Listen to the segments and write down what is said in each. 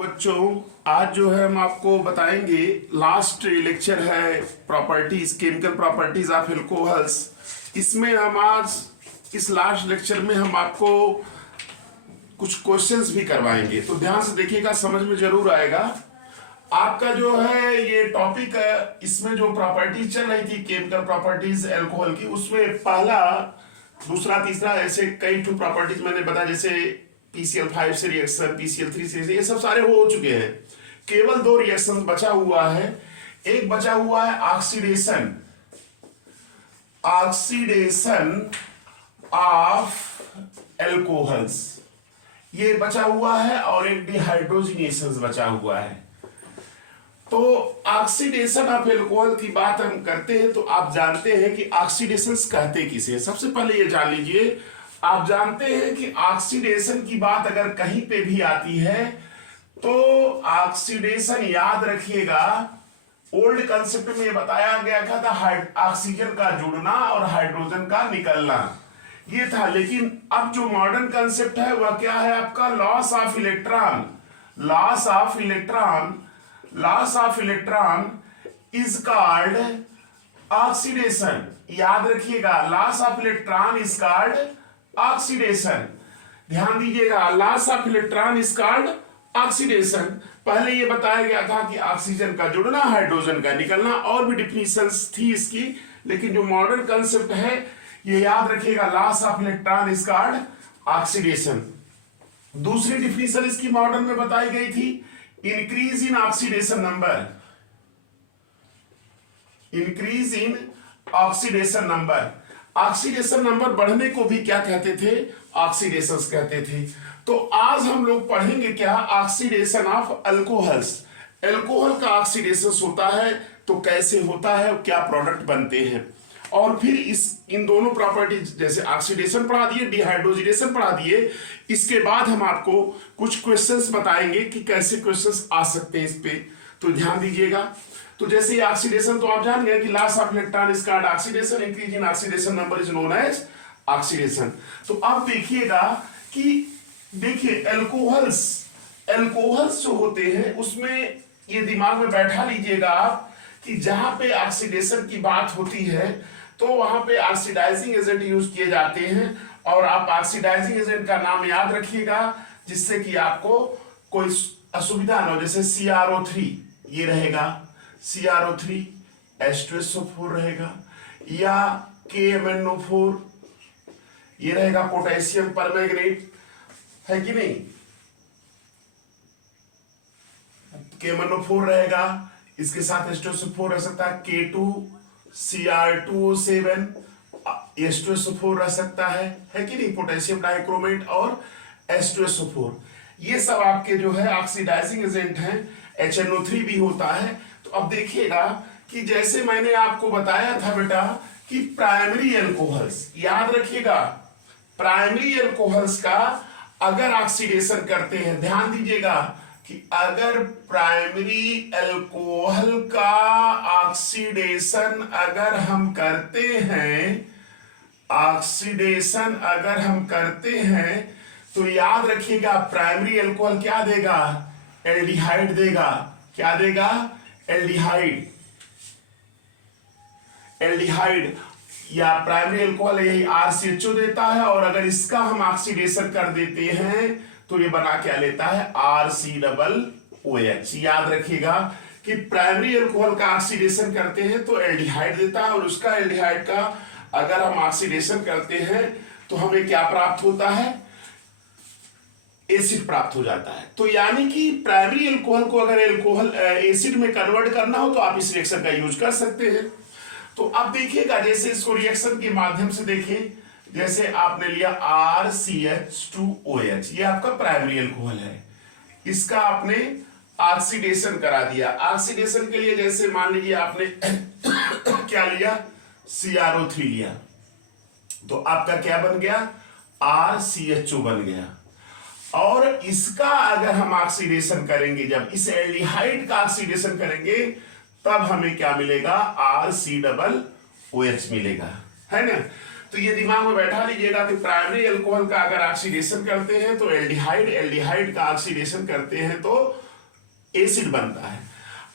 बच्चों, आज जो है हम आपको बताएंगे, लास्ट लेक्चर है properties, chemical properties of alcohols. इसमें हम आज इस लास्ट लेक्चर में हम आपको कुछ क्वेश्चंस भी करवाएंगे, तो ध्यान से देखिएगा, समझ में जरूर आएगा। आपका जो है ये टॉपिक है, इसमें जो प्रॉपर्टीज चल रही थी केमिकल प्रॉपर्टीज एल्कोहल की, उसमें पहला, दूसरा, तीसरा ऐसे कई टू प्रॉपर्टीज मैंने बताया, जैसे PCl5 से रिएक्शन, PCl3 से, ये सब सारे हो चुके हैं। केवल दो रिएक्शन बचा हुआ है। एक बचा हुआ है ऑक्सीडेशन, ऑक्सीडेशन ऑफ एल्कोहल्स, ये बचा हुआ है, और एक डिहाइड्रोजिनेशन बचा हुआ है। तो ऑक्सीडेशन ऑफ एल्कोहल की बात हम करते हैं तो आप जानते हैं कि ऑक्सीडेशन कहते किसे। सबसे पहले ये जान लीजिए, आप जानते हैं कि ऑक्सीडेशन की बात अगर कहीं पे भी आती है तो ऑक्सीडेशन, याद रखिएगा, ओल्ड कंसेप्ट में ये बताया गया था ऑक्सीजन का जुड़ना और हाइड्रोजन का निकलना, ये था। लेकिन अब जो मॉडर्न कंसेप्ट है वह क्या है आपका? Loss of electron. Loss of electron, loss of electron is called oxidation. याद रखिएगा, loss of electron is called oxidation. ध्यान दीजिएगा, loss of electron is called oxidation. पहले ये बताया गया था कि ऑक्सीजन का जुड़ना, हाइड्रोजन का निकलना, और भी डिफिनीशंस थी इसकी, लेकिन जो मॉडर्न कंसेप्ट है ये याद रखिएगा, loss of electron is called oxidation. दूसरी डिफिनीशन इसकी मॉडर्न में बताई गई थी, increase in oxidation number, increase in oxidation number. Oxidation number बढ़ने को भी क्या कहते थे? ऑक्सीडेशंस कहते थे। तो आज हम लोग पढ़ेंगे क्या? Oxidation of alcohols. एल्कोहल का ऑक्सीडेशन होता है तो कैसे होता है, क्या प्रोडक्ट बनते हैं, और फिर इन दोनों प्रॉपर्टीज, जैसे ऑक्सीडेशन पढ़ा दिए, डिहाइड्रोजिनेशन पढ़ा दिए, इसके बाद हम आपको कुछ क्वेश्चंस बताएंगे कि कैसे क्वेश्चंस आ सकते हैं इस पे, तो ध्यान दीजिएगा। तो जैसे ये ऑक्सीडेशन तो आप जान गए कि loss of electron is called oxidation, increase in oxidation number is known as oxidation. तो अब देखिएगा कि देखिए एल्कोहल्स, एल्कोहल्स जो होते हैं उसमें ये दिमाग में बैठा लीजिएगा आप कि जहां पे ऑक्सीडेशन की बात होती है तो वहां पे ऑक्सीडाइजिंग एजेंट यूज किए जाते हैं, और आप ऑक्सीडाइजिंग एजेंट का नाम याद रखिएगा जिससे कि आपको कोई असुविधा ना हो। जैसे CrO3 ये रहेगा, CrO3, H2SO4 रहेगा, या KMnO4 ये रहेगा, पोटेशियम परमैंगनेट है कि नहीं, KMnO4 रहेगा, इसके साथ H2SO4 रह सकता है, K2Cr2O7 H2SO4 रह सकता है कि नहीं, पोटेशियम डाइक्रोमेट और H2SO4, ये सब आपके जो है ऑक्सीडाइजिंग एजेंट हैं। HNO3 भी होता है। तो अब देखिएगा कि जैसे मैंने आपको बताया था बेटा कि प्राइमरी एल्कोहल्स, याद रखिएगा, प्राइमरी एल्कोहल्स का अगर ऑक्सीडेशन करते हैं, ध्यान दीजिएगा कि अगर प्राइमरी एल्कोहल का ऑक्सीडेशन अगर हम करते हैं, ऑक्सीडेशन अगर हम करते हैं तो याद रखिएगा प्राइमरी एल्कोहल क्या देगा? एल्डिहाइड देगा। क्या देगा? एल्डिहाइड। एल्डिहाइड या प्राइमरी एल्कोहल यही RCHO देता है, और अगर इसका हम ऑक्सीडेशन कर देते हैं तो ये बना क्या लेता है? RCOOH। याद रखिएगा कि प्राइमरी एल्कोहल का ऑक्सीडेशन करते हैं तो एल्डिहाइड देता है, और उसका एल्डिहाइड का अगर हम ऑक्सीडेशन करते हैं तो हमें क्या प्राप्त होता है? एसिड प्राप्त हो जाता है। तो यानी कि प्राइमरी एल्कोहल को अगर एल्कोहल एसिड में कन्वर्ट करना हो तो आप इस रिएक्शन का यूज कर सकते हैं। तो अब देखिएगा, जैसे इसको रिएक्शन के माध्यम से देखिए, जैसे आपने लिया RCH2OH, ये आपका प्राइमरी एल्कोहल है, इसका आपने ऑक्सीडेशन करा दिया। ऑक्सीडेशन के लिए जैसे मान लीजिए आपने क्या लिया? CrO3 लिया, तो आपका क्या बन गया? RCHO बन गया। और इसका अगर हम ऑक्सीडेशन करेंगे, जब इस एल्डिहाइड का ऑक्सीडेशन करेंगे तब हमें क्या मिलेगा? RCOOH मिलेगा, है ना। तो ये दिमाग में बैठा लीजिएगा कि प्राइमरी अल्कोहल का अगर ऑक्सीडेशन करते हैं तो एल्डिहाइड, एल्डिहाइड का ऑक्सीडेशन करते हैं तो एसिड बनता है।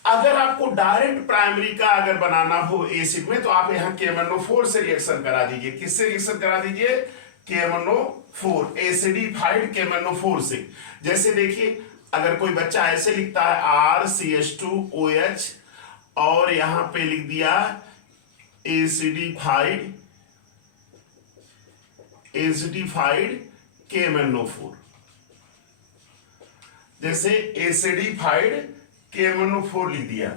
अगर आपको डायरेक्ट प्राइमरी का अगर बनाना हो एसिड में तो आप यहां KMnO4 से रिएक्शन करा दीजिए। किससे रिएक्शन करा दीजिए? KMnO4, एसिडिफाइड KMnO4 से। जैसे देखिए अगर कोई बच्चा ऐसे लिखता है RCH2OH और यहां पे लिख दिया एसिडिफाइड KMnO4, जैसे एसिडिफाइड KMnO4 लिख दिया,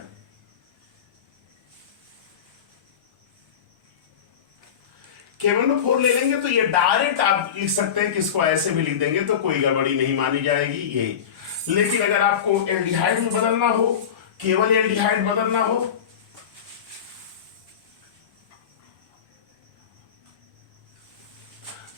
KMnO4 ले लेंगे तो ये डायरेक्ट आप लिख सकते हैं कि इसको ऐसे भी लिख देंगे तो कोई गड़बड़ी नहीं मानी जाएगी ये। लेकिन अगर आपको एल्डिहाइड में बदलना हो, केवल एल्डिहाइड बदलना हो,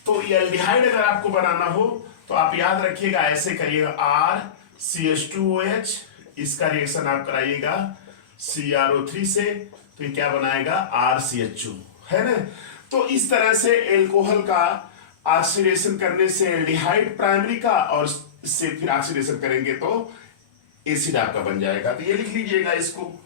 तो एल्डिहाइड अगर आपको बनाना हो तो आप याद रखिएगा ऐसे करिएगा RCH2OH, इसका रिएक्शन आप कराइएगा CrO3 से, तो ये क्या बनाएगा RCH2, है ना। तो इस तरह से एल्कोहल का ऑक्सीडेशन करने से एल्डिहाइड प्राइमरी का, और इससे फिर ऑक्सीडेशन करेंगे तो एसिड आपका बन जाएगा। तो ये लिख लीजिएगा इसको,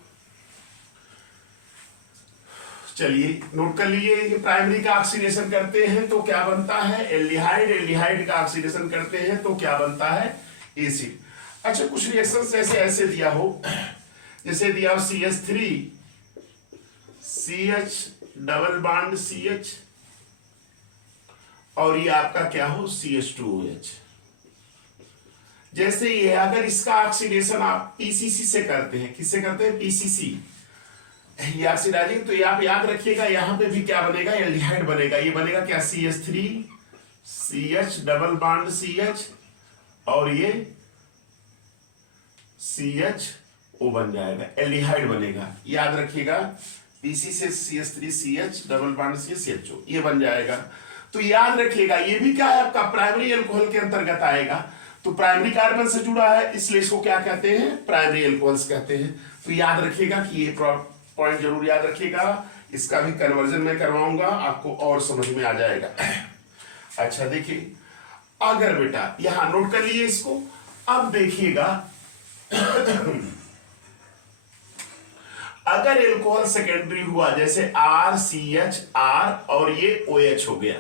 चलिए नोट कर लीजिए। प्राइमरी का ऑक्सीडेशन करते हैं तो क्या बनता है? एल्डिहाइड। एल्डिहाइड का ऑक्सीडेशन करते हैं तो क्या बनता है? एसिड। अच्छा, कुछ रिएक्शन ऐसे ऐसे दिया हो, जैसे दिया हो CH3 CH double bond CH, और ये आपका क्या हो CH2OH। जैसे ये अगर इसका ऑक्सीडेशन आप PCC से करते हैं, किससे करते हैं? PCC, ये ऑक्सीडाइजिंग, तो ये आप याद रखिएगा यहां पे भी क्या बनेगा? एल्डिहाइड बनेगा। ये बनेगा क्या? CH3 CH double bond CH, और ये CHO बन जाएगा, एल्डिहाइड बनेगा। याद रखिएगा PC से CH3 CH double bond CHO, ये बन जाएगा। तो याद रखिएगा ये भी क्या है? आपका प्राइमरी एल्कोहल के अंतर्गत आएगा। तो प्राइमरी कार्बन से जुड़ा है इसलिए इसको क्या कहते हैं? प्राइमरी एल्कोहल्स कहते हैं। तो याद रखिएगा कि ये पॉइंट जरूर याद रखिएगा, इसका भी कन्वर्जन मैं करवाऊंगा, आपको और समझ में आ जाएगा। अच्छा देखिए, अगर बेटा यहां नोट कर लीजिए इसको, अब देखिएगा अगर एल्कोहल सेकेंडरी हुआ, जैसे RCHR और ये OH हो गया,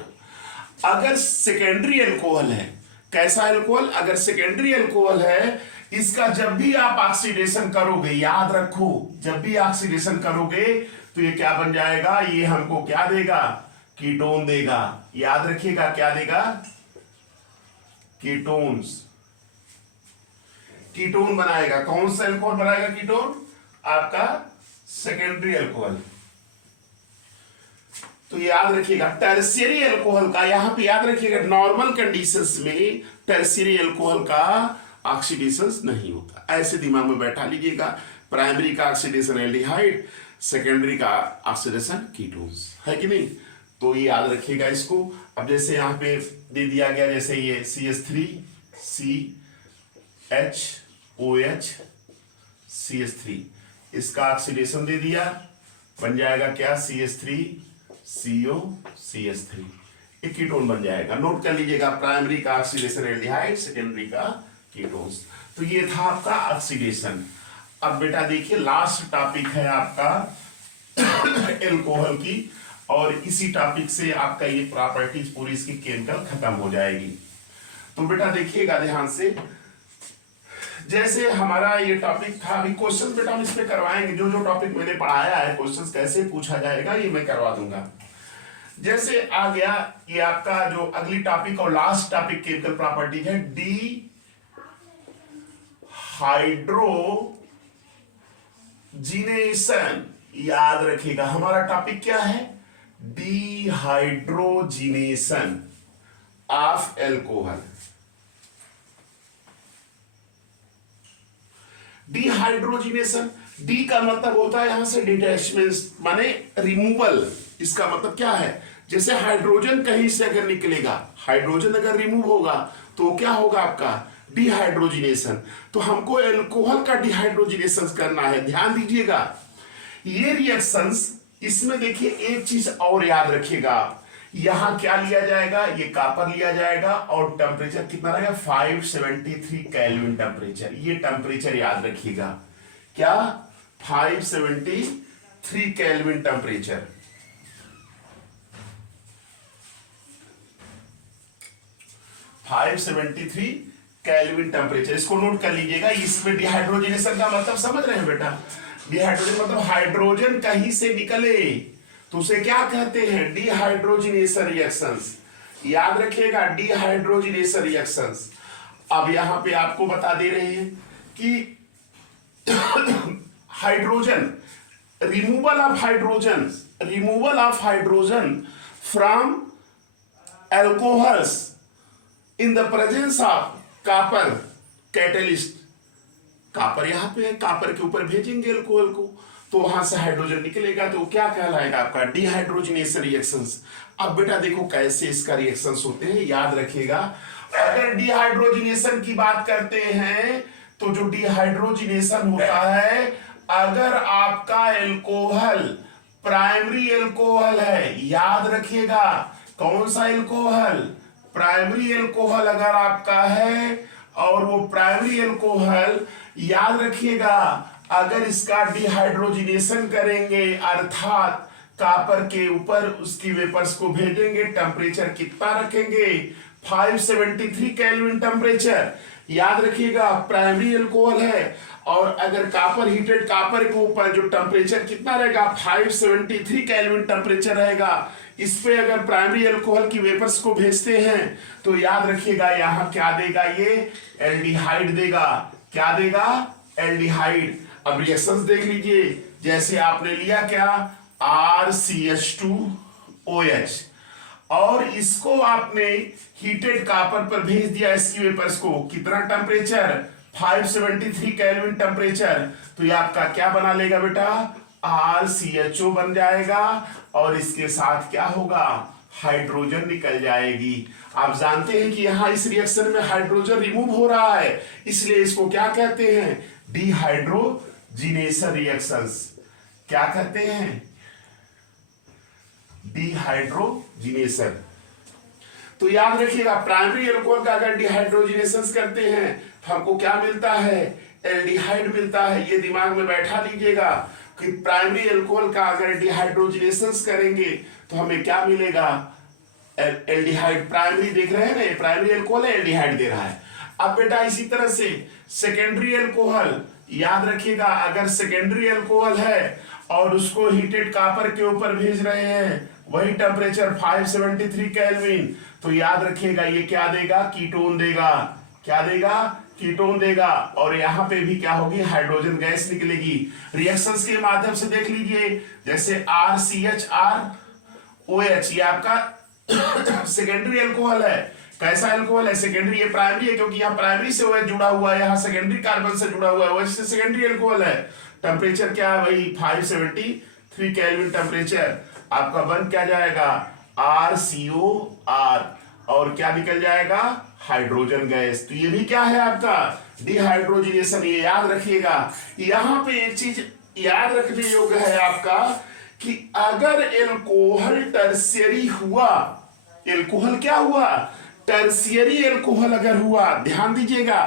अगर सेकेंडरी एल्कोहल है, कैसा एल्कोहल? अगर सेकेंडरी एल्कोहल है, इसका जब भी आप ऑक्सीडेशन करोगे, याद रखो जब भी ऑक्सीडेशन करोगे तो ये क्या बन जाएगा? ये हमको क्या देगा? कीटोन देगा। याद रखिएगा क्या देगा? कीटोन्स, कीटोन बनाएगा। कौन सा एल्कोहल बनाएगा कीटोन? आपका सेकेंडरी एल्कोहल। तो याद रखिएगा टर्शियरी एल्कोहल का, यहां पे याद रखिएगा नॉर्मल कंडीशंस में टर्शियरी एल्कोहल का ऑक्सीडेशन नहीं होता, ऐसे दिमाग में बैठा लीजिएगा। प्राइमरी का ऑक्सीडेशन एल्डिहाइड, सेकेंडरी का ऑक्सीडेशन कीटोन्स, है कि नहीं? तो ये याद रखिएगा इसको। अब जैसे यहाँ पे दे दिया गया, जैसे ये CH3 CHOH CH3, इसका ऑक्सीडेशन दे दिया, बन जाएगा क्या? CH3 CO CH3, एक कीटोन बन जाएगा। नोट कर लीजिएगा, प्राइमरी का ऑक्सीडेशन एल्डिहाइड, सेकेंडरी का कीटोन्स। तो ये था आपका ऑक्सीडेशन। अब बेटा देखिए लास्ट टॉपिक है आपका एल्कोहल की, और इसी टॉपिक से आपका ये प्रॉपर्टीज पूरी इसकी केमिकल खत्म हो जाएगी। तो बेटा देखिएगा ध्यान से, जैसे हमारा ये टॉपिक था, अभी क्वेश्चन बेटा हम इस पे करवाएंगे, जो जो टॉपिक मैंने पढ़ाया है क्वेश्चंस कैसे पूछा जाएगा ये मैं करवा दूंगा। जैसे आ गया ये आपका जो अगली टॉपिक और लास्ट टॉपिक केमिकल प्रॉपर्टी है, डी हाइड्रोजिनेशन। याद रखिएगा हमारा टॉपिक क्या है? Dehydrogenation of alcohol. Dehydrogenation, D का मतलब होता है यहां से डिटैचमेंट, माने रिमूवल। इसका मतलब क्या है? जैसे हाइड्रोजन कहीं से अगर निकलेगा, हाइड्रोजन अगर रिमूव होगा तो क्या होगा आपका? डिहाइड्रोजिनेशन। तो हमको एल्कोहल का डिहाइड्रोजिनेशन करना है। ध्यान दीजिएगा ये रिएक्शंस, इसमें देखिए एक चीज और याद रखिएगा, यहां क्या लिया जाएगा, ये कॉपर लिया जाएगा और टेम्परेचर कितना रहेगा 573 केल्विन टेम्परेचर। ये टेम्परेचर याद रखिएगा, क्या 573 केल्विन टेम्परेचर। 573 केल्विन टेम्परेचर, इसको नोट कर लीजिएगा। इसमें डिहाइड्रोजनेशन का मतलब समझ रहे हैं बेटा, डिहाइड्रोजन मतलब हाइड्रोजन कहीं से निकले तो उसे क्या कहते हैं, डिहाइड्रोजनेशन रिएक्शंस। याद रखिएगा डिहाइड्रोजनेशन रिएक्शंस। अब यहां पे आपको बता दे रहे हैं कि hydrogen, removal of hydrogen from alcohols in the presence of copper catalyst. Copper यहां पे है, कॉपर के ऊपर भेजेंगे अल्कोहल को तो वहां से हाइड्रोजन निकलेगा, तो क्या कहलाएगा आपका डिहाइड्रोजनेशन रिएक्शंस। अब बेटा देखो कैसे इसका रिएक्शंस होते हैं, याद रखिएगा। अगर डिहाइड्रोजनेशन की बात करते हैं तो जो डिहाइड्रोजनेशन होता है, अगर आपका एल्कोहल प्राइमरी एल्कोहल है, याद रखिएगा कौन सा एल्कोहल, प्राइमरी एल्कोहल अगर आपका है, और वो प्राइमरी एल्कोहल याद रखिएगा अगर इसका डिहाइड्रोजनेशन करेंगे अर्थात कॉपर के ऊपर उसकी वेपर्स को भेजेंगे, टेम्परेचर कितना रखेंगे 573 केल्विन टेम्परेचर। याद रखिएगा प्राइमरी अल्कोहल है, और अगर कॉपर हीटेड कॉपर के ऊपर जो टेम्परेचर कितना रहेगा 573 केल्विन टेम्परेचर रहेगा, इस पे अगर प्राइमरी अल्कोहल की वेपर्स को भेजते हैं तो याद रखिएगा यहां क्या देगा, ये एल्डिहाइड देगा। क्या देगा, एल्डिहाइड। अब रिएक्शंस देख लीजिए, जैसे आपने लिया क्या RCH2OH और इसको आपने हीटेड कॉपर पर भेज दिया, इसकी वेपर्स को कितना टेम्परेचर 573 केल्विन टेम्परेचर, तो ये आपका क्या बना लेगा बेटा RCHO बन जाएगा, और इसके साथ क्या होगा हाइड्रोजन निकल जाएगी। आप जानते हैं कि यहां इस रिएक्शन में हाइड्रोजन रिमूव हो रहा है, इसलिए इसको क्या कहते हैं डिहाइड्रोजिनेशन रिएक्शंस। क्या कहते हैं डिहाइड्रोजिनेशन। तो याद रखिएगा प्राइमरी अल्कोहल का अगर डिहाइड्रोजिनेशन करते हैं तो हमको क्या मिलता है, एल्डिहाइड मिलता है। ये दिमाग में बैठा लीजिएगा कि प्राइमरी अल्कोहल का अगर डिहाइड्रोजिनेशन करेंगे तो हमें क्या मिलेगा, एल्डिहाइड। प्राइमरी देख रहे हैं ना, प्राइमरी अल्कोहल है, एल्डिहाइड दे रहा है। अब बेटा इसी तरह से सेकेंडरी अल्कोहल, याद रखिएगा अगर सेकेंडरी अल्कोहल है और उसको हीटेड कॉपर के ऊपर भेज रहे हैं, वही टेम्परेचर 573 केल्विन, तो याद रखिएगा ये क्या देगा, कीटोन देगा। क्या देगा, कीटोन देगा। और यहां पे भी क्या होगी, हाइड्रोजन गैस निकलेगी। रिएक्शंस के माध्यम से देख लीजिए, जैसे RCHROH ये आपका सेकेंडरी अल्कोहल है। कैसा अल्कोहल है, सेकेंडरी। ये प्राइमरी है क्योंकि यहाँ प्राइमरी से OH जुड़ा हुआ है, यहाँ सेकेंडरी कार्बन से जुड़ा हुआ है, OH से सेकेंडरी अल्कोहल है। टेम्परेचर क्या है वही 573 केल्विन टेम्परेचर। आपका बन क्या जाएगा RCOR, और क्या निकल जाएगा हाइड्रोजन गैस। तो ये भी क्या है आपका डिहाइड्रोजिनेशन। ये याद रखिएगा। यहाँ पे एक चीज याद रखने योग्य है आपका कि अगर एल्कोहल टर्शियरी हुआ, एल्कोहल क्या हुआ टर्शियरी एल्कोहल अगर हुआ, ध्यान दीजिएगा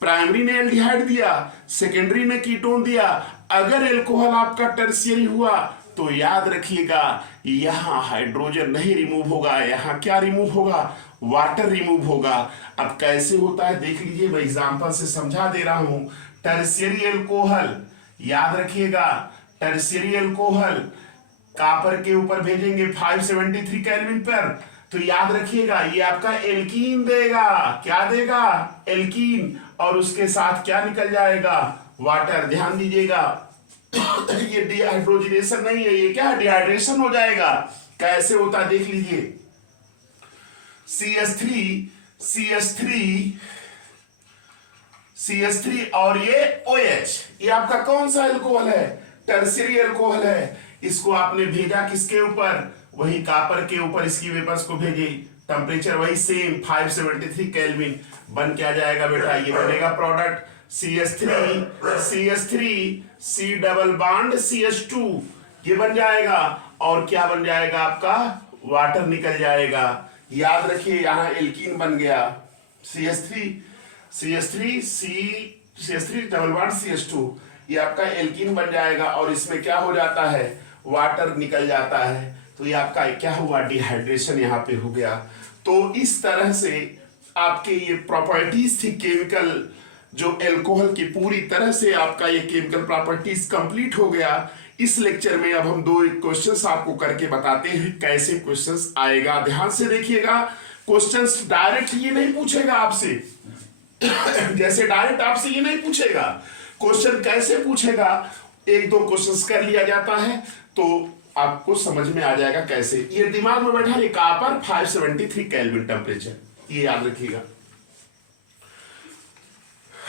प्राइमरी ने एल्डिहाइड दिया, सेकेंडरी ने कीटोन दिया, अगर एल्कोहल आपका टर्शियरी हुआ तो याद रखिएगा यहां हाइड्रोजन नहीं रिमूव होगा, यहां क्या रिमूव होगा, वाटर रिमूव होगा। अब कैसे होता है देख लीजिए, मैं एग्जांपल से समझा दे रहा हूं। टर्शियरी एल्कोहल, याद रखिएगा टर्शियरी एल्कोहल कॉपर के ऊपर भेजेंगे 573 केल्विन पर, तो याद रखिएगा ये आपका एल्कीन देगा। क्या देगा, एल्कीन, और उसके साथ क्या निकल जाएगा, वाटर। ध्यान दीजिएगा ये डिहाइड्रोजिनेशन नहीं है, ये क्या है डिहाइड्रेशन हो जाएगा। कैसे होता है देख लीजिए, CH3 और ये OH, ये आपका कौन सा अल्कोहल है, टर्शियरी अल्कोहल है। इसको आपने भेजा किसके ऊपर, वही कॉपर के ऊपर इसकी वेपर्स को भेजे, टेम्परेचर वही सेम 573 केल्विन। बन क्या जाएगा बेटा, ये बनेगा product CH3 C double bond CH2, ये बन जाएगा। और क्या बन जाएगा आपका वाटर निकल जाएगा। याद रखिए यहां एल्कीन बन गया CH3 डबल बॉन्ड CH2, ये आपका एल्कीन बन जाएगा और इसमें क्या हो जाता है, वाटर निकल जाता है। तो ये आपका क्या हुआ, डिहाइड्रेशन यहाँ पे हो गया। तो इस तरह से आपके ये प्रॉपर्टीज थी केमिकल, जो एल्कोहल की पूरी तरह से आपका ये केमिकल प्रॉपर्टीज कंप्लीट हो गया। इस लेक्चर में अब हम 2 क्वेश्चंस आपको करके बताते हैं कैसे क्वेश्चंस आएगा। ध्यान से देखिएगा, क्वेश्चंस डायरेक्ट ये नहीं पूछेगा आपसे जैसे डायरेक्ट आपसे ये नहीं पूछेगा, क्वेश्चन कैसे पूछेगा, 1-2 क्वेश्चंस कर लिया जाता है तो आपको समझ में आ जाएगा कैसे। ये दिमाग में बैठा, ये कॉपर 573 केल्विन टेम्परेचर, ये याद रखिएगा।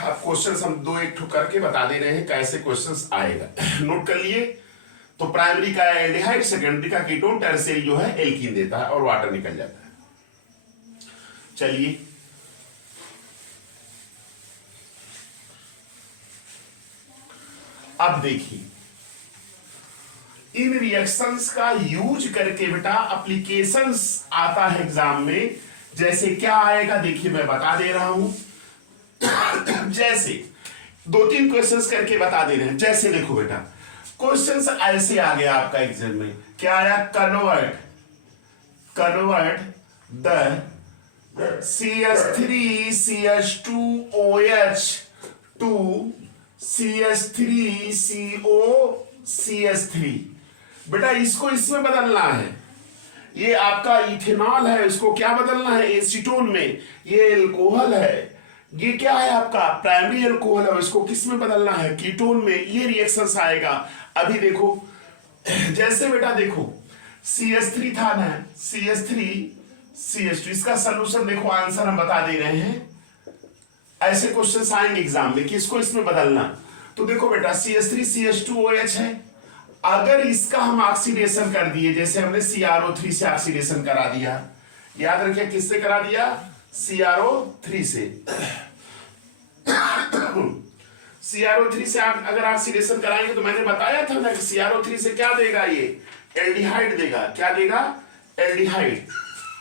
अब क्वेश्चंस हम 2-1 ठो करके बता दे रहे हैं कैसे क्वेश्चंस आएगा। नोट कर लिए। तो प्राइमरी का एल्डिहाइड, सेकेंडरी का कीटोन, टर्शियरी जो है एल्कीन देता है और वाटर निकल जाता है। चलिए अब देखिए, इन रिएक्शंस का यूज करके बेटा एप्लीकेशंस आता है एग्जाम में। जैसे क्या आएगा देखिए, मैं बता दे रहा हूं जैसे 2-3 क्वेश्चंस करके बता दे रहे हैं। जैसे देखो बेटा, क्वेश्चंस ऐसे आ गया आपका एग्जाम में, क्या आया, convert the CH3CH2OH to CH3COCH3। बेटा इसको इसमें बदलना है। ये आपका इथेनॉल है, इसको क्या बदलना है, एसीटोन में। ये एल्कोहल है, ये क्या है आपका प्राइमरी एल्कोहल है, इसको किस में बदलना है, कीटोन में। ये रिएक्शंस आएगा। अभी देखो, जैसे बेटा देखो CH3 था ना, CH3CH2, इसका सोल्यूशन देखो, आंसर हम बता दे रहे हैं। ऐसे क्वेश्चंस आएंगे एग्जाम में कि इसको इसमें बदलना। तो देखो बेटा CH3CH2OH है, अगर इसका हम ऑक्सीडेशन कर दिए, जैसे हमने CrO3 से ऑक्सीडेशन करा दिया, याद रखिए किससे करा दिया, CrO3 से CrO3 से अगर ऑक्सीडेशन कराएंगे तो मैंने बताया था ना कि CrO3 से क्या देगा, ये एल्डिहाइड देगा। क्या देगा, एल्डिहाइड।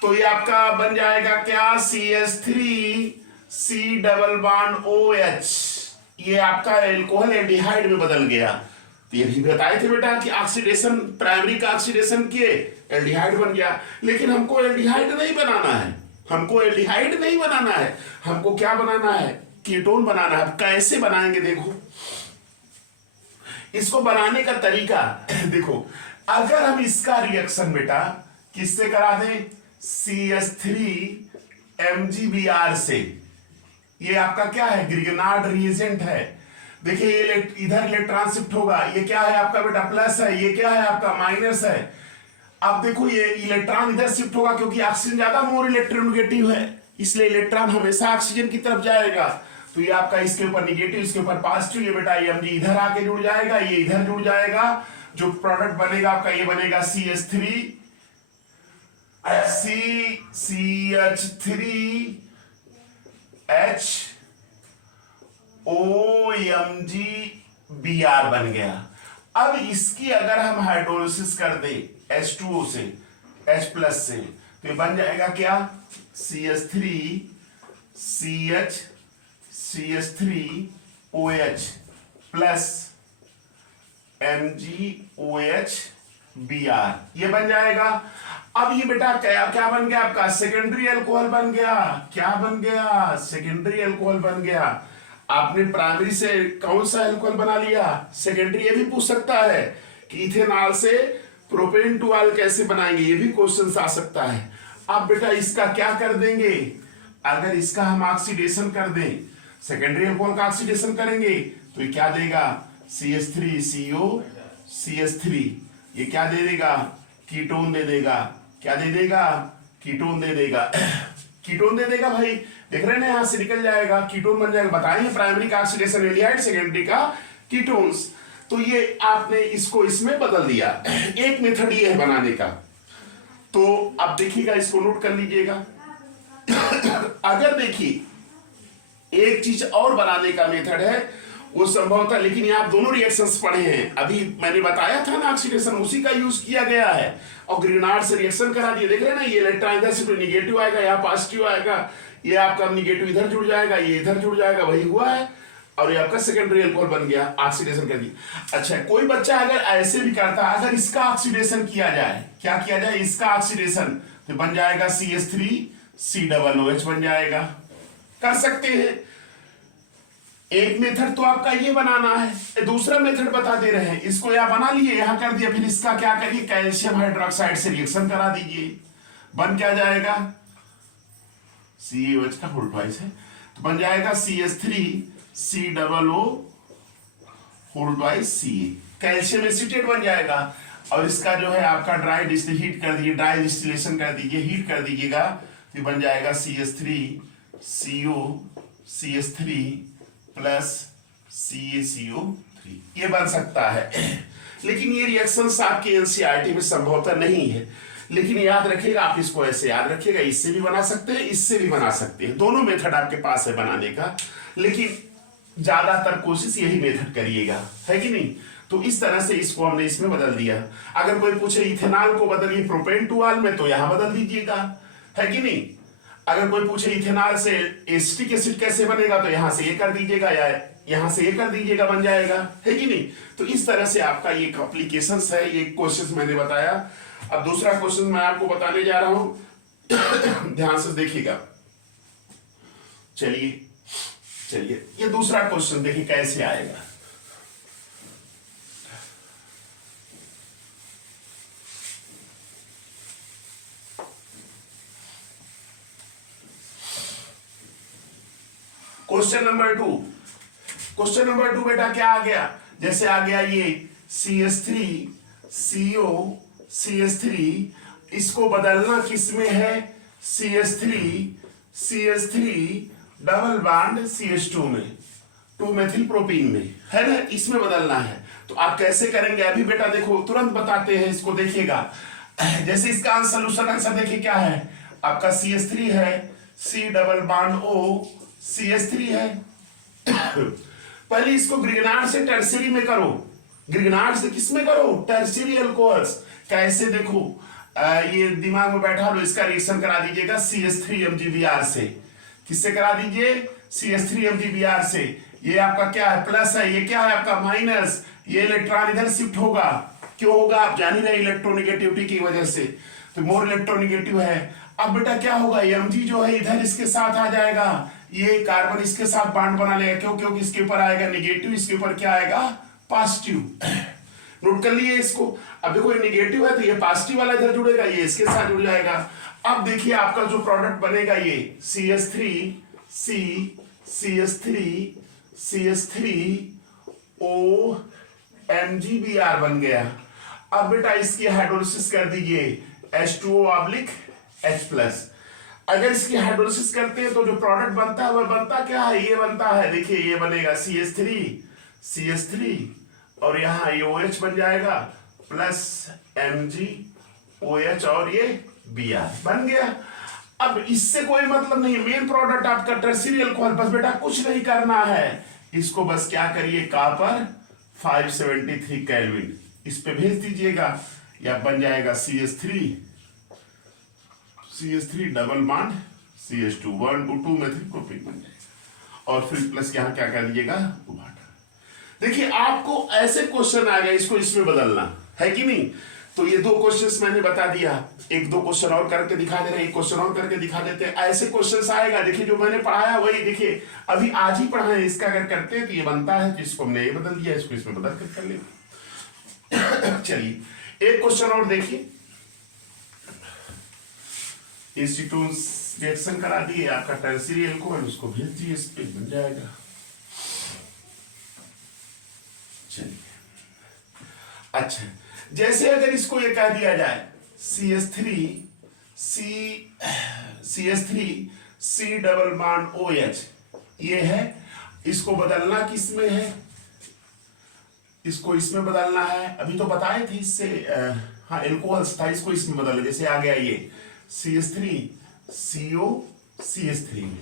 तो ये आपका बन जाएगा क्या, CH3C डबल बॉन्ड OH, ये आपका एल्कोहल एल्डिहाइड में बदल गया। तो ये भी बताए थे बेटा कि ऑक्सीडेशन, प्राइमरी का ऑक्सीडेशन किए, एल्डिहाइड बन गया। लेकिन हमको एल्डिहाइड नहीं बनाना है, हमको एल्डिहाइड नहीं बनाना है, हमको क्या बनाना है, कीटोन बनाना है। कैसे बनाएंगे देखो, इसको बनाने का तरीका देखो। अगर हम इसका रिएक्शन बेटा किससे करा दें, CH3MgBr से, ये आपका क्या है, ग्रिगनार्ड रिएजेंट है। देखिए ये इधर इलेक्ट्रॉन शिफ्ट होगा, ये क्या है आपका बेटा, प्लस है, ये क्या है आपका माइनस है। अब देखो ये इलेक्ट्रॉन इधर शिफ्ट होगा क्योंकि ऑक्सीजन ज्यादा मोर इलेक्ट्रोनेगेटिव है, इसलिए इलेक्ट्रॉन हमेशा ऑक्सीजन की तरफ जाएगा। तो ये आपका इसके ऊपर निगेटिव, इसके ऊपर पॉजिटिव, ये बेटा Mg इधर आके जुड़ जाएगा, ये इधर जुड़ जाएगा। जो प्रोडक्ट बनेगा आपका ये बनेगा CH3HOMgBr बन गया। अब इसकी अगर हम हाइड्रोलिसिस कर दे H2O से, H प्लस से, तो ये बन जाएगा क्या, CH3OH प्लस MgOH Br, ये बन जाएगा। अब ये बेटा क्या बन गया आपका, सेकेंडरी अल्कोहल बन गया। क्या बन गया, सेकेंडरी अल्कोहल बन गया। आपने प्राइमरी से कौन सा अल्कोहल बना लिया, सेकेंडरी। ये भी पूछ सकता है कि इथेनॉल से प्रोपेन टू ऑयल कैसे बनाएंगे, ये भी क्वेश्चन आ सकता है। अब बेटा इसका क्या कर देंगे, अगर इसका हम ऑक्सीडेशन कर दें, सेकेंडरी अल्कोहल का ऑक्सीडेशन करेंगे तो ये क्या देगा, CH3COCH3, ये क्या दे देगा, कीटोन दे देगा। क्या दे देगा, कीटोन दे देगा। कीटोन दे देगा भाई, देख रहे हैं यहां से निकल जाएगा, कीटोन बन जाएगा। बताएंगे प्राइमरी का ऑक्सीडेशन एल्डिहाइड, सेकेंडरी का कीटोन्स। तो ये आपने इसको इसमें बदल दिया। एक मेथड ये है बनाने का। तो अब देखिएगा, इसको नोट कर लीजिएगा। अगर देखिए एक चीज और बनाने का मेथड है, वो संभव था, लेकिन ये आप दोनों रिएक्शंस पढ़े हैं, अभी मैंने बताया था ना ऑक्सीडेशन, उसी का यूज किया गया है और ग्रीनार्ड से रिएक्शन करा दिए। देख रहे हैं ना, ये इलेक्ट्रॉन इधर से निगेटिव आएगा, यहाँ पॉजिटिव आएगा, ये आपका निगेटिव इधर जुड़ जाएगा, ये इधर जुड़ जाएगा, वही हुआ है और ये आपका सेकेंडरी अल्कोहल बन गया, ऑक्सीडेशन कर दिया। अच्छा, कोई बच्चा अगर ऐसे भी करता है, अगर इसका ऑक्सीडेशन किया जाए, क्या किया जाए, इसका ऑक्सीडेशन, तो बन जाएगा CH3COOH बन जाएगा। कर सकते हैं। एक मेथड तो आपका ये बनाना है, दूसरा मेथड बता दे रहे हैं, इसको यहां बना लिए, यहां कर दिया, फिर इसका क्या करिए, कैल्शियम हाइड्रोक्साइड से रिएक्शन करा दीजिए, बन क्या जाएगा, CaOH का होल ट्वाइस है, तो बन जाएगा CH3COO whole twice Ca, calcium acetate बन जाएगा। और इसका जो है आपका ड्राई हीट कर दीजिए, ड्राई डिस्टिलेशन कर दीजिए, हीट कर दीजिएगा, तो बन जाएगा CH3CO प्लस CaCO3, ये बन सकता है। लेकिन ये रिएक्शंस आपके एनसीईआरटी में संभवतः नहीं है, लेकिन याद रखिएगा, आप इसको ऐसे याद रखिएगा, इससे भी बना सकते हैं, इससे भी बना सकते हैं, दोनों मेथड आपके पास है बनाने का, लेकिन ज्यादातर कोशिश यही मेथड करिएगा, है कि नहीं। तो इस तरह से इसको हमने इसमें बदल दिया। अगर कोई पूछे इथेनॉल को बदलिए प्रोपेन टू ऑल में, तो यहां बदल दीजिएगा, है कि नहीं। अगर कोई पूछे इथेनॉल से एसिटिक एसिड कैसे बनेगा, तो यहां से ये कर दीजिएगा या यहां से ये कर दीजिएगा, बन जाएगा, है कि नहीं। तो इस तरह से आपका ये एप्लीकेशंस है, ये क्वेश्चन मैंने बताया। अब दूसरा क्वेश्चन मैं आपको बताने जा रहा हूं, ध्यान से देखिएगा। चलिए चलिए, ये दूसरा क्वेश्चन देखिए कैसे आएगा। क्वेश्चन नंबर 2 बेटा क्या आ गया, जैसे आ गया ये CH3CO इसको बदलना किस में है, CH3 डबल बॉन्ड CH2 में, 2 मेथिल प्रोपीन में, है ना, इसमें बदलना है। तो आप कैसे करेंगे, अभी बेटा देखो तुरंत बताते हैं, इसको देखिएगा। जैसे इसका सोल्यूशन आंसर देखिए क्या है, आपका CH3 है, C double bond O CH3 है। पहले इसको ग्रिगनार्ड से टर्शियरी में करो, ग्रिगनार्ड से किस में करो, टर्शियरी अल्कोहल्स। कैसे देखो, ये दिमाग में बैठा लो, इसका रिएक्शन करा दीजिएगा CH3MgBr से, किससे करा दीजिए, CH3MgBr से। ये आपका क्या है, प्लस है, ये क्या है आपका माइनस, ये इलेक्ट्रॉन इधर शिफ्ट होगा, क्यों होगा आप जान ही रहे, इलेक्ट्रोनिगेटिविटी की वजह से, तो मोर इलेक्ट्रोनिगेटिव है। अब बेटा क्या होगा, Mg जो है इधर इसके साथ आ जाएगा, ये कार्बन इसके साथ बॉन्ड बना लेगा, क्यों, क्योंकि इसके ऊपर आएगा निगेटिव, इसके ऊपर क्या आएगा, पॉजिटिव। नोट कर लिए इसको। अब देखो ये निगेटिव है, तो ये पॉजिटिव वाला इधर जुड़ेगा, ये इसके साथ जुड़ जाएगा। अब देखिए आपका जो प्रोडक्ट बनेगा, ये CH3OMgBr बन गया। अब बेटा इसकी हाइड्रोलिसिस कर दीजिए, H2O/H+। अगर इसकी हाइड्रोलिसिस करते हैं तो जो प्रोडक्ट बनता है वह बनता क्या है, ये बनता है, देखिए ये बनेगा CH3 और यहाँ ये OH बन जाएगा प्लस MgOH और ये Br बन गया। अब इससे कोई मतलब नहीं, मेन प्रोडक्ट आपका टर्शियरी अल्कोहल। बस बेटा कुछ नहीं करना है, इसको बस क्या करिए, कॉपर 573 केल्विन इस पे भेज दीजिएगा, या बन जाएगा CH3 double bond CH2 1 to 2 methyl propene बन जाएगा, और फिर प्लस यहाँ क्या कर दीजिएगा, वाटर। देखिए आपको ऐसे क्वेश्चन आ गया, इसको इसमें बदलना है कि नहीं। तो ये 2 क्वेश्चंस मैंने बता दिया, 1-2 क्वेश्चन और करके दिखा दे रहे हैं, 1 क्वेश्चन और करके दिखा देते हैं, ऐसे क्वेश्चन्स आएगा। देखिए जो मैंने पढ़ाया वही, देखिए अभी आज ही पढ़ा है, इसका अगर करते हैं तो ये बनता है, तो इसको हमने ये बदल दिया, इसको इसमें बदल कर लेंगे। चलिए एक क्वेश्चन और देखिए, एसीटोन रिएक्शन करा दिए, आपका टर्शियरी अल्कोहल, उसको भेज दिए, इस पे बन जाएगा। चलिए अच्छा, जैसे अगर इसको ये कह दिया जाए CH3 डबल बॉन्ड OH, ये है, इसको बदलना किस में है, इसको इसमें बदलना है। अभी तो बताए थे इससे, हाँ एल्कोहल्स था, इसको इसमें बदलना। जैसे आ गया ये CH3CO CH3 में,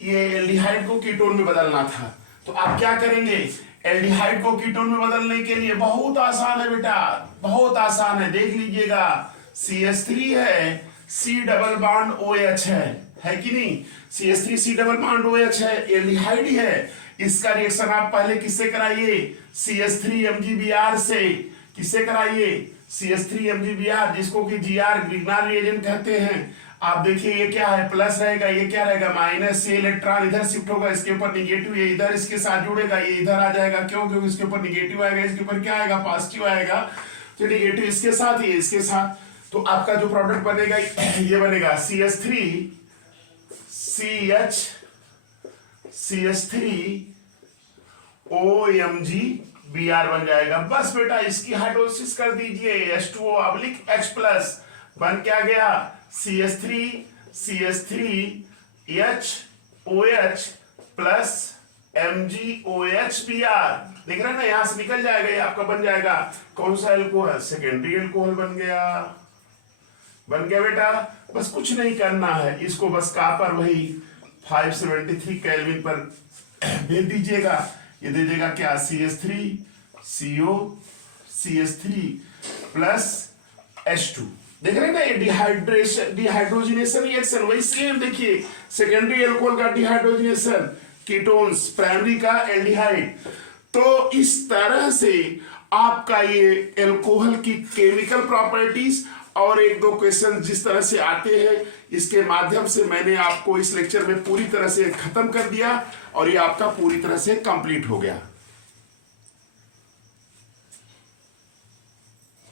ये एल्डिहाइड को कीटोन में बदलना था, तो आप क्या करेंगे, एल्डिहाइड को कीटोन में बदलने के लिए बहुत आसान है बेटा, बहुत आसान है। देख लीजिएगा, CH3 है, C डबल बॉन्ड OH है कि नहीं? CH3 C double bond OH है, एल्डिहाइड है। इसका रिएक्शन आप पहले किससे कराइए, CH3 MgBr से। किससे कराइए, CH3 MgBr, जिसको कि Gr ग्रिग्नार रिएजेंट कहते हैं। आप देखिए ये क्या है, प्लस रहेगा, ये क्या रहेगा माइनस, ये इलेक्ट्रॉन इधर शिफ्ट होगा, इसके ऊपर निगेटिव, ये इधर इसके साथ जुड़ेगा, ये इधर आ जाएगा। क्यों? क्योंकि इसके ऊपर निगेटिव आएगा, इसके ऊपर क्या आएगा, पॉजिटिव आएगा। तो निगेटिव इसके साथ, ये इसके साथ, तो आपका जो प्रोडक्ट बनेगा ये बनेगा CH3 OMgBr बन जाएगा। बस बेटा इसकी हाइड्रोलिसिस कर दीजिए, H2O/H+ बन क्या गया, CH3OH प्लस MgOHBr। देख रहे हैं ना, यहां से निकल जाएगा, ये आपका बन जाएगा कौन सा एल्कोहल, सेकेंडरी एल्कोहल बन गया। बन गया बेटा। बस कुछ नहीं करना है, इसको बस कॉपर वही 573 केल्विन पर भेज दीजिएगा। ये दे देगा क्या, CH3CO CH3 प्लस H2। देख रहे हैं ना, ये डिहाइड्रोजिनेशन रिएक्शन वही सेम। देखिए सेकेंडरी एल्कोहल का डिहाइड्रोजिनेशन, कीटोन्स, प्राइमरी का एल्डिहाइड। तो इस तरह से आपका ये एल्कोहल की केमिकल प्रॉपर्टीज और एक दो क्वेश्चन जिस तरह से आते हैं, इसके माध्यम से मैंने आपको इस लेक्चर में पूरी तरह से खत्म कर दिया और ये आपका पूरी तरह से कंप्लीट हो गया।